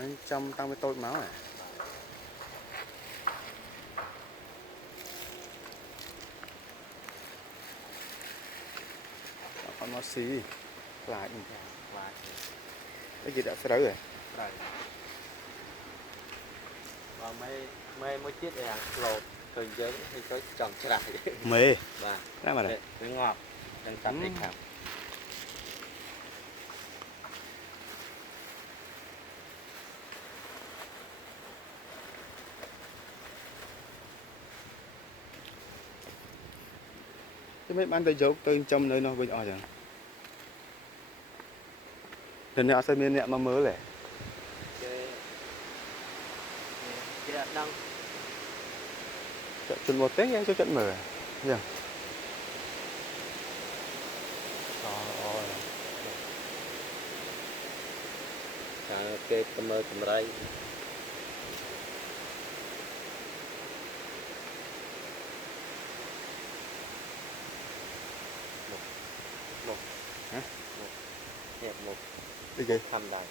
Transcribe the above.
Anh trong tăng với tôi máu à. Con nó xí lại cái gì đã phải đấy rồi và mấy mới chết này lột từ dưới thì có tròn trở lại mê và đó mà này nó ngọt đang cắm đi khảo cái mấy bạn tới dấu tới trong nơi nó bây giờ chẳng lần nào sẽ miên nhẹ mà mớ lẻ cái đang chuẩn một tết nhé cho trận mở nhỉ cái mơ cầm đây một hả một cái gì thầm lại